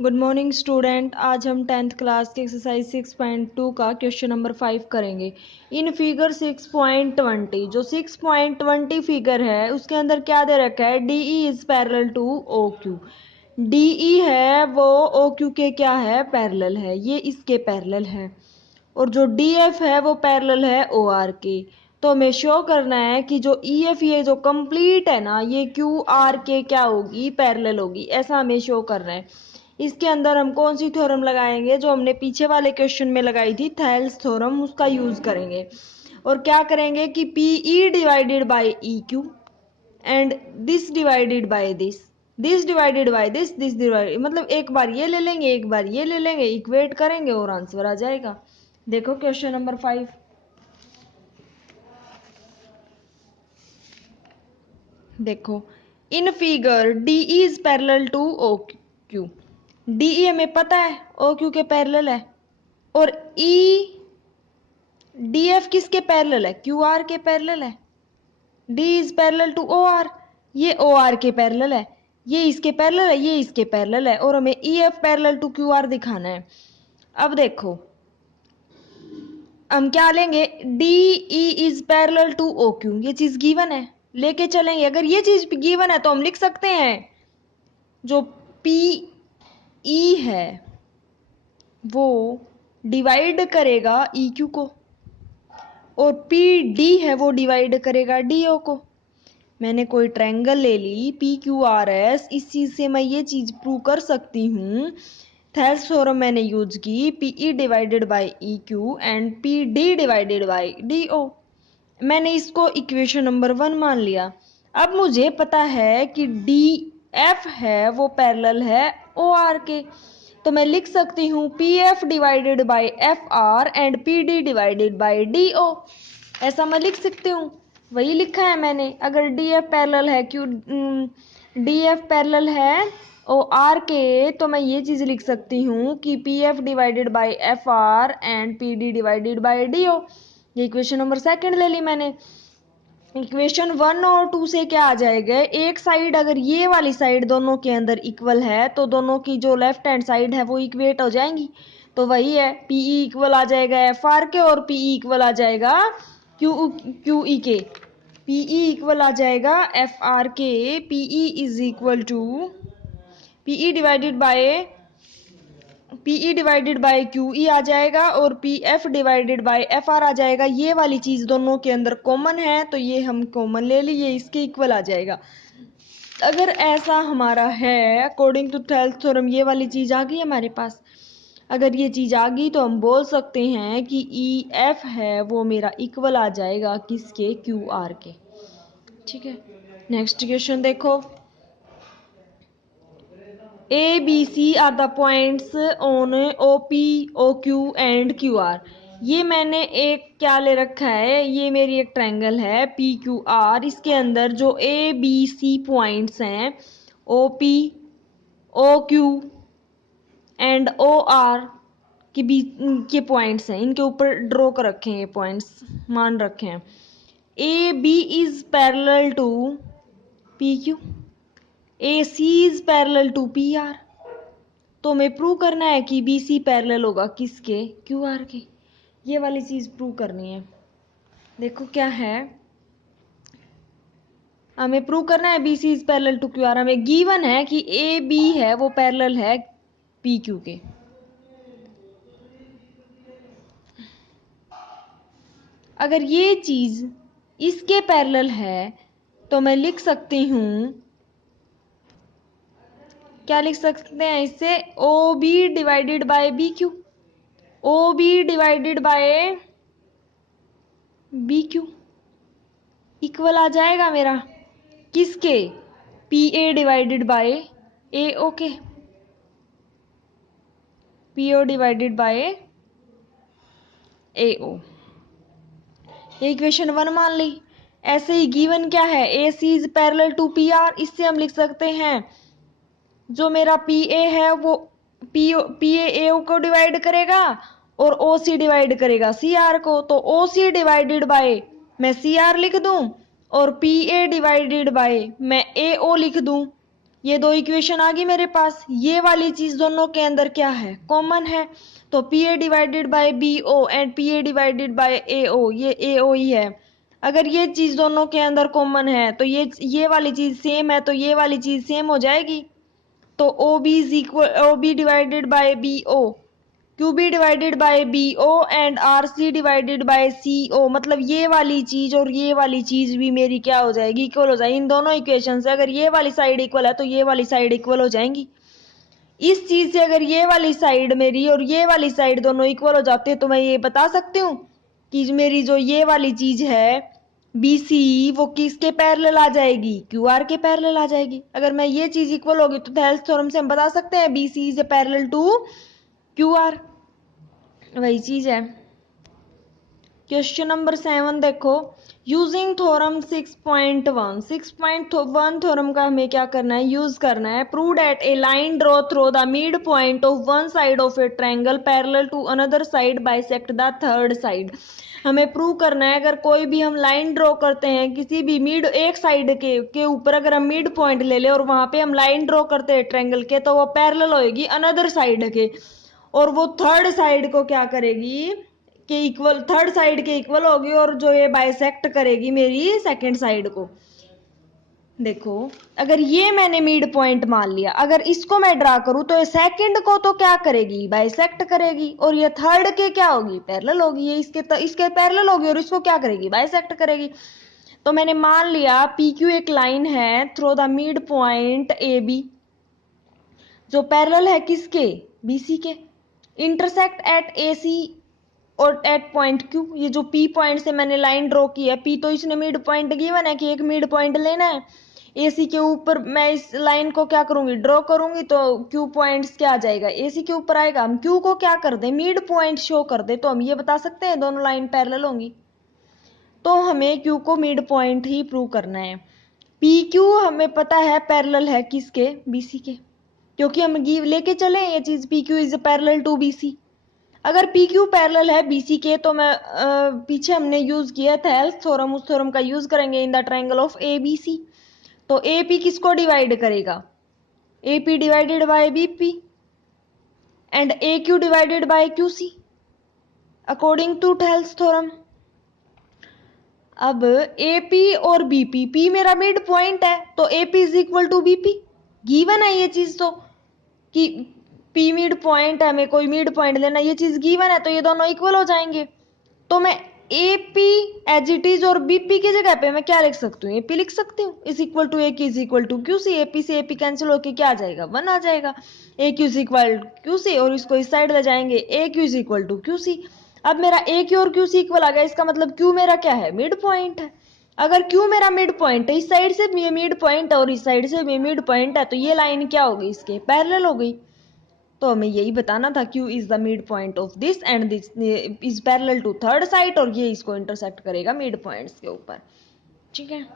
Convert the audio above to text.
Good morning student. आज हम 10th class के एक्सरसाइज 6.2 का क्वेश्चन नंबर 5 करेंगे। इन फिगर 6.20 जो 6.20 फिगर है उसके अंदर क्या दे रखा है, DE is parallel to OQ। DE है वो OQ के क्या है, पैरेलल है, ये इसके पैरेलल है। और जो DF है वो पैरेलल है OR के। तो हमें शो करना है कि जो EF ये जो कंप्लीट है ना, ये QR के क्या होगी, पैरेलल होगी, ऐसा हमें शो करना है। इसके अंदर हम कौन सी थ्योरम लगाएंगे, जो हमने पीछे वाले क्वेश्चन में लगाई थी, थेल्स थ्योरम, उसका यूज करेंगे। और क्या करेंगे कि PE divided bye EQ and this divided by this divided by this divided, मतलब एक बार ये ले लेंगे एक बार ये ले लेंगे, इक्वेट करेंगे और आंसर आ जाएगा। देखो क्वेश्चन नंबर 5। देखो, इन figure DE is parallel to OQ। DE हमें पता है OQ के पैरेलल है, और DF किसके पैरेलल है, QR के पैरेलल है। D is parallel to OR, ये OR के पैरेलल है, ये इसके पैरेलल है, ये इसके पैरेलल है, और हमें EF पैरेलल टू QR दिखाना है। अब देखो हम क्या लेंगे, DE is parallel to OQ, ये चीज गिवन है, लेके चलेंगे। अगर ये चीज गिवन है तो हम लिख सकते हैं जो PE है वो डिवाइड करेगा EQ को, और PD है वो डिवाइड करेगा DO को। मैंने कोई ट्रायंगल ले ली PQRS, इस चीज से मैं ये चीज प्रूव कर सकती हूँ। थेल्स थ्योरम मैंने यूज की, PE divided bye EQ and PD divided by DO। मैंने इसको इक्वेशन नंबर 1 मान लिया। अब मुझे पता है कि DF है वो पैरेलल है OR के, तो मैं लिख सकती हूँ PF divided by FR and PD divided by DO। ऐसा मैं लिख सकती हूँ, वही लिखा है मैंने। अगर DF पैरेलल है DF पैरेलल है OR के, तो मैं ये चीज लिख सकती हूँ कि PF divided by FR and PD divided by DO। ये इक्वेशन नंबर 2 ले ली मैंने। इक्वेशन 1 और 2 से क्या आ जाएगा, एक साइड अगर ये वाली साइड दोनों के अंदर इक्वल है तो दोनों की जो लेफ्ट हैंड साइड है वो इक्वेट हो जाएंगी। तो वही है, PE इक्वल आ जाएगा FR के और PE इक्वल आ जाएगा QE के। PE इक्वल आ जाएगा FR के, PE is equal to PE divided by QE आ जाएगा, और PF डिवाइडेड बाय FR आ जाएगा। ये वाली चीज दोनों के अंदर कॉमन है तो ये हम कॉमन ले लिए, इसके इक्वल आ जाएगा। अगर ऐसा हमारा है अकॉर्डिंग टू थेल्स थ्योरम, ये वाली चीज आ गई हमारे पास। अगर ये चीज आ गई तो हम बोल सकते हैं कि EF है वो मेरा इक्वल आ जाएगा किसके, QR के। ठीक है, नेक्स्ट क्वेश्चन देखो। ABC are the points on OP, OQ and QR। ये मैंने एक क्या ले रखा है, ये मेरी एक ट्रायंगल है PQR, इसके अंदर जो ABC पॉइंट्स हैं OP, OQ एंड OR के बीच के पॉइंट्स हैं, इनके ऊपर ड्रॉ कर रखे हैं, ये पॉइंट्स मान रखे हैं। AB is parallel to PQ, AC is parallel to PR। तो हमें प्रूव करना है कि BC पैरेलल होगा किसके, QR के। ये वाली चीज प्रूव करनी है। देखो क्या है, हमें प्रूव करना है BC is parallel to QR। हमें गिवन है कि AB है वो पैरेलल है PQ के। अगर ये चीज इसके पैरेलल है तो मैं लिख सकती हूं, क्या लिख सकते हैं इससे, OB divided by BQ। OB divided by BQ equal आ जाएगा मेरा किसके, PA डिवाइडेड बाय AO के। PO डिवाइडेड बाय AO, ये इक्वेशन 1 मान ली। ऐसे ही गिवन क्या है, AC is parallel to PR, इससे हम लिख सकते हैं जो मेरा PA है वो PA AO को डिवाइड करेगा और OC डिवाइड करेगा CR को। तो OC डिवाइडेड बाय मैं CR लिख दूं और PA डिवाइडेड बाय मैं AO लिख दूं। ये दो इक्वेशन आ गई मेरे पास। ये वाली चीज दोनों के अंदर क्या है, कॉमन है। तो P A divided by B O and P A divided by A O, ये ए ओ ही है। अगर ये चीज दोनों के अंदर कॉमन है तो ये वाली चीज सेम है, तो ये वाली चीज सेम हो जाएगी। तो O B is equal, O B divided by B O, Q B divided by B O and R C divided by C O, मतलब ये वाली चीज और ये वाली चीज भी मेरी क्या हो जाएगी, इक्वल हो जाएगी। इन दोनों इक्वेशन से अगर ये वाली साइड इक्वल है तो ये वाली साइड इक्वल हो जाएंगी। इस चीज से अगर ये वाली साइड मेरी और ये वाली साइड दोनों इक्वल हो जाते हैं तो मैं ये बता सकती हूँ कि मेरी जो ये वाली चीज है बी सी, वो किसके पैरेलल आ जाएगी, क्यू आर के पैरेलल आ जाएगी। अगर मैं ये चीज इक्वल होगी तो थेल्स थ्योरम से हम बता सकते हैं B C is parallel to Q R, वही चीज है। क्वेश्चन नंबर 7 देखो, यूजिंग थ्योरम 6.1, 6.1 थ्योरम का हमें क्या करना है, यूज करना है। Prove that a line draw through the mid point of one side of a triangle parallel to another side bisect the third side. हमें प्रूव करना है अगर कोई भी हम लाइन ड्रॉ करते हैं किसी भी मिड, एक साइड के ऊपर अगर हम मिड पॉइंट ले ले और वहां पे हम लाइन ड्रॉ करते हैं ट्रायंगल के, तो वो पैरेलल होएगी अनदर साइड के, और वो थर्ड साइड को क्या करेगी के इक्वल, थर्ड साइड के इक्वल होगी, और जो ये बाइसेक्ट करेगी मेरी सेकंड साइड को। देखो अगर ये मैंने मिड पॉइंट मान लिया, अगर इसको मैं ड्रा करूं तो ये सेकंड को तो क्या करेगी, बाइसेक्ट करेगी, और ये थर्ड के क्या होगी, पैरेलल होगी। ये इसके पैरेलल होगी और इसको क्या करेगी, बाइसेक्ट करेगी। तो मैंने मान लिया पी क्यू एक लाइन है through the mid point A B, जो पैरेलल है किसके, बी सी के, इंटरसेक्ट एट ए सी और एट पॉइंट क्यू। ये जो पी पॉइंट से मैंने लाइन ड्रॉ की है, पी तो इसने मिड पॉइंट गिवन है कि एक मिड पॉइंट लेना है, ए सी के ऊपर मैं इस लाइन को क्या करूंगी, ड्रॉ करूंगी, तो क्यू पॉइंट्स क्या आ जाएगा, ए सी के ऊपर आएगा। हम क्यू को क्या कर दे, मिड पॉइंट शो कर दे, तो हम ये बता सकते हैं दोनों लाइन पैरेलल होंगी। तो हमें क्यू को मिड पॉइंट ही प्रूव करना है। पी क्यू हमें पता है पैरेलल है किसके, बीसी के, क्योंकि हम गिव लेके चले ये चीज P Q is parallel to BC. अगर पी क्यू पैरेलल है बीसी के तो मैं पीछे हमने यूज किया थेल्स थ्योरम, उस थ्योरम का यूज करेंगे in the triangle of A B C. तो ए पी किसको डिवाइड करेगा, A P divided by B P and A Q divided by Q C according to Thales theorem. अब AP और BP, P मेरा mid point है तो AP is equal to BP, given है ये चीज तो कि P मिड पॉइंट है, हमें कोई मिड पॉइंट लेना, ये चीज गिवन है, तो ये दोनों इक्वल हो जाएंगे। तो मैं AP एज इट इज और BP की जगह पे मैं क्या लिख सकती हूँ, AP लिख सकती हूँ, is equal to A is equal to QC। AP से AP कैंसिल होके क्या आ जाएगा, 1 आ जाएगा। AQ इज इक्वल QC और इसको इस साइड ले जाएंगे, AQ is equal to QC। अब मेरा ए क्यू और क्यू सी इक्वल आ गया, इसका मतलब क्यू मेरा क्या है, मिड पॉइंट है। अगर क्यू मेरा मिड पॉइंट है, इस साइड से भी मिड पॉइंट है और इस साइड से भी मिड पॉइंट है, तो ये लाइन क्या हो गई, इसके पैरेलल हो गई। तो हमें यही बताना था, Q is the mid point of this and this is parallel to third side, और ये इसको इंटरसेक्ट करेगा मिड पॉइंट्स के ऊपर। ठीक है।